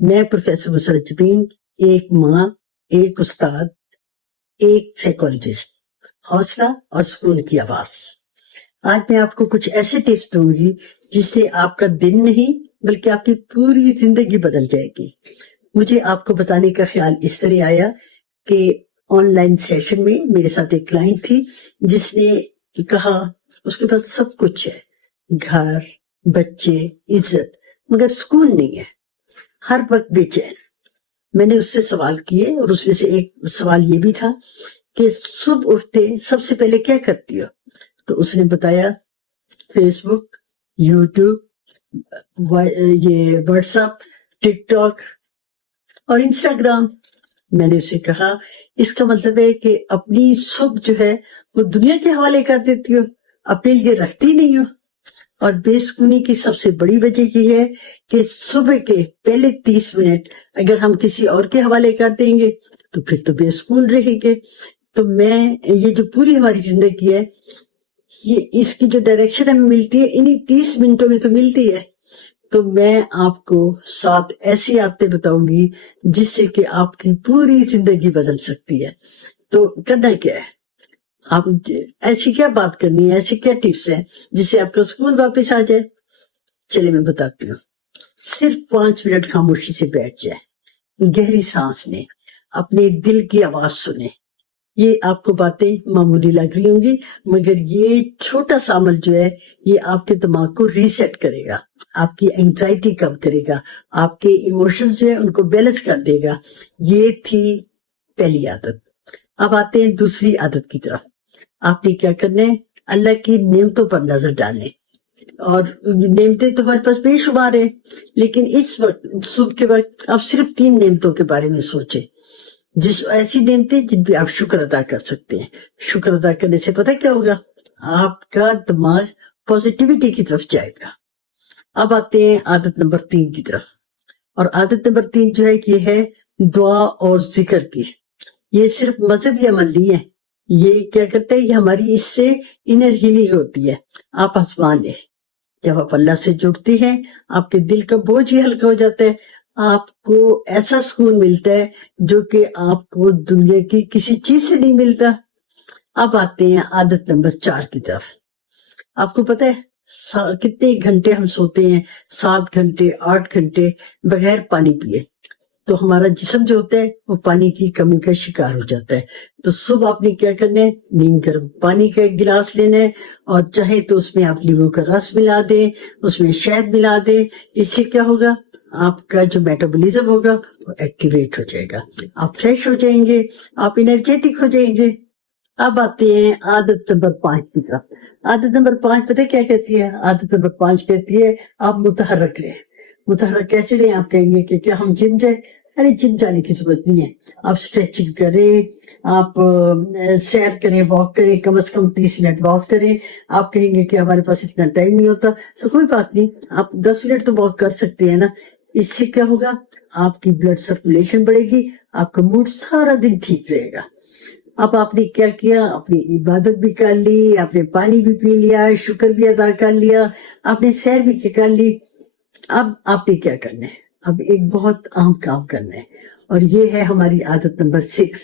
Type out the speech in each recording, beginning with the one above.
मैं प्रोफेसर मुसरत जबीन, एक माँ, एक उस्ताद, एक साइकोलॉजिस्ट, हौसला और सुकून की आवाज। आज मैं आपको कुछ ऐसे टिप्स दूंगी जिससे आपका दिन नहीं बल्कि आपकी पूरी जिंदगी बदल जाएगी। मुझे आपको बताने का ख्याल इस तरह आया कि ऑनलाइन सेशन में मेरे साथ एक क्लाइंट थी जिसने कहा उसके पास सब कुछ है, घर, बच्चे, इज्जत, मगर सुकून नहीं है, हर वक्त बेचैन। मैंने उससे सवाल किए और उसमें से एक सवाल ये भी था कि सुबह उठते सबसे पहले क्या करती हो? तो उसने बताया फेसबुक, यूट्यूब, ये व्हाट्सएप, टिकटॉक और इंस्टाग्राम। मैंने उसे कहा इसका मतलब है कि अपनी सुबह जो है वो दुनिया के हवाले कर देती हो, अपने लिए रखती नहीं हो। और बेसुकूनी की सबसे बड़ी वजह यह है कि सुबह के पहले 30 मिनट अगर हम किसी और के हवाले कर देंगे तो फिर तो बेसुकून रहेंगे। तो मैं ये जो पूरी हमारी जिंदगी है, ये इसकी जो डायरेक्शन हमें मिलती है इन्हीं 30 मिनटों में तो मिलती है। तो मैं आपको 7 ऐसी आदतें बताऊंगी जिससे कि आपकी पूरी जिंदगी बदल सकती है। तो करना क्या है, आप ऐसी क्या बात करनी है, ऐसी क्या टिप्स है जिससे आपका सुकून वापस आ जाए। चलिए मैं बताती हूँ। सिर्फ 5 मिनट खामोशी से बैठ जाए, गहरी सांस लें, अपने दिल की आवाज सुने। ये आपको बातें मामूली लग रही होंगी मगर ये छोटा सा अमल जो है ये आपके दिमाग को रीसेट करेगा, आपकी एंजाइटी कम करेगा, आपके इमोशंस जो है उनको बैलेंस कर देगा। ये थी पहली आदत। अब आते हैं दूसरी आदत की तरफ। आपने क्या करना है, अल्लाह की नेमतों पर नजर डालने। और नेमतें तो हमारे पास बेशुमार है, लेकिन इस वक्त सुबह के वक्त आप सिर्फ 3 नेमतों के बारे में सोचें, जिस ऐसी नेमतें जिन पे आप शुक्र अदा कर सकते हैं। शुक्र अदा करने से पता क्या होगा, आपका दिमाग पॉजिटिविटी की तरफ जाएगा। अब आते हैं आदत नंबर 3 की तरफ। और आदत नंबर 3 जो है ये है दुआ और जिक्र की। ये सिर्फ मजहबी अमल नहीं है, ये क्या करता है, ये हमारी इससे इनर हीलिंग होती है। आप आजमान ले, जब आप अल्लाह से जुड़ते हैं आपके दिल का बोझ ही हल्का हो जाता है, आपको ऐसा सुकून मिलता है जो कि आपको दुनिया की किसी चीज से नहीं मिलता। अब आते हैं आदत नंबर 4 की तरफ। आपको पता है कितने घंटे हम सोते हैं, 7 घंटे 8 घंटे बगैर पानी पिए। तो हमारा जिस्म जो होता है वो पानी की कमी का शिकार हो जाता है। तो सुबह आपने क्या करना है, नीम गर्म पानी का एक गिलास लेना है और चाहे तो उसमें आप नींबू का रस मिला दें, उसमें शहद मिला दें। इससे क्या होगा, आपका जो मेटाबॉलिज्म होगा वो एक्टिवेट हो जाएगा, आप फ्रेश हो जाएंगे, आप एनर्जेटिक हो जाएंगे। अब आते हैं आदत नंबर 5 की तरफ। आदत नंबर 5 पता है क्या कहती है? आदत नंबर 5 कहती है आप मुतहर्रक लें। मुतहर्रक कैसे लें? आप कहेंगे कि क्या हम जिम जाए? अरे जिम जाने की जरूरत नहीं है, आप स्ट्रेचिंग करें, आप सैर करें, वॉक करें, कम से कम 30 मिनट वॉक करें। आप कहेंगे कि हमारे पास इतना टाइम नहीं होता, तो कोई बात नहीं, आप 10 मिनट तो वॉक कर सकते हैं ना। इससे क्या होगा, आपकी ब्लड सर्कुलेशन बढ़ेगी, आपका मूड सारा दिन ठीक रहेगा। अब आपने क्या किया, अपनी इबादत भी कर ली, आपने पानी भी पी लिया, शुक्र भी अदा कर लिया, आपने सैर भी कर ली। अब आपने क्या करना है, अब एक बहुत अहम काम करना है और ये है हमारी आदत नंबर 6।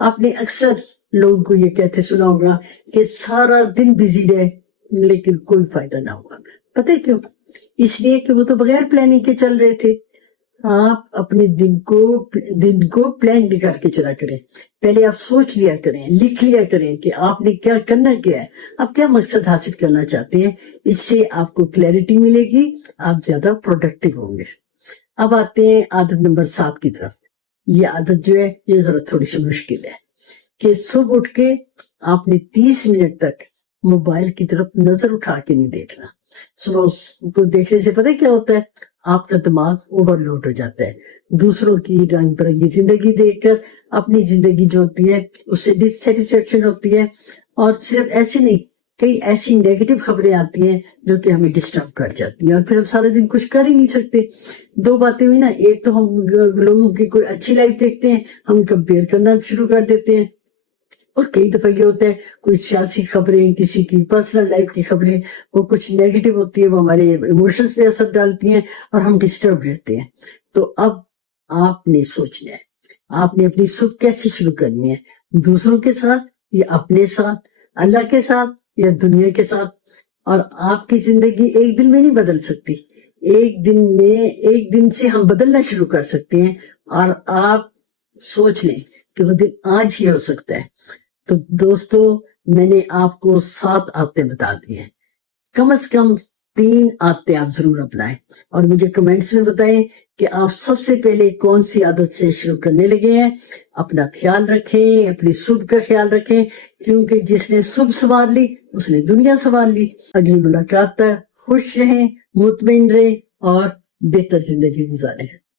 आपने अक्सर लोगों को ये कहते सुना होगा कि सारा दिन बिजी रहे लेकिन कोई फायदा ना हुआ। पता है क्यों? इसलिए कि वो तो बगैर प्लानिंग के चल रहे थे। आप अपने दिन को प्लान भी करके चला करें। पहले आप सोच लिया करें, लिख लिया करें कि आपने क्या करना क्या है, आप क्या मकसद हासिल करना चाहते हैं। इससे आपको क्लैरिटी मिलेगी, आप ज्यादा प्रोडक्टिव होंगे। अब आते हैं आदत नंबर 7 की तरफ। ये आदत जो है ये जरा थोड़ी सी मुश्किल है कि सुबह उठ के आपने 30 मिनट तक मोबाइल की तरफ नजर उठा के नहीं देखना। सुबह को देखने से पता है क्या होता है, आपका दिमाग ओवरलोड हो जाता है। दूसरों की रंग बिरंगी जिंदगी देखकर अपनी जिंदगी जो होती है उससे डिससेटिस्फेक्शन होती है। और सिर्फ ऐसे नहीं, कई ऐसी नेगेटिव खबरें आती हैं जो कि हमें डिस्टर्ब कर जाती हैं और फिर हम सारा दिन कुछ कर ही नहीं सकते। 2 बातें हुई ना, एक तो हम लोगों की कोई अच्छी लाइफ देखते हैं, हम कंपेयर करना शुरू कर देते हैं। और कई दफा ये होता है कोई सियासी खबरें, किसी की पर्सनल लाइफ की खबरें, वो कुछ नेगेटिव होती है, वो हमारे इमोशंस पे असर डालती हैं और हम डिस्टर्ब रहते हैं। تو اب آپ نے سوچنا ہے آپ نے اپنی صبح کیسے شروع کرنی ہے، دوسروں کے ساتھ یا اپنے ساتھ، اللہ کے ساتھ یا دنیا کے ساتھ۔ اور آپ کی زندگی ایک دن میں نہیں بدل سکتی، ایک دن سے ہم بدلنا شروع کر سکتے ہیں، اور آپ سوچ لیں کہ وہ دن آج ہی ہو سکتا ہے۔ تو دوستو، میں نے آپ کو 7 عادتیں بتا دی ہیں، کم از کم 3 عادتیں آپ ضرور اپنائیں، اور مجھے کمنٹس میں بتائیں کہ آپ سب سے پہلے کون سی عادت سے شروع کرنے لگے ہیں۔ اپنا خیال رکھیں، اپنی صبح کا خیال رکھیں، کیونکہ جس نے صبح سنوار لی اس نے دنیا سنوار لی۔ اگلی ملاقات تک خوش رہیں، مطمئن رہیں اور بہتر زندگی گزاریں۔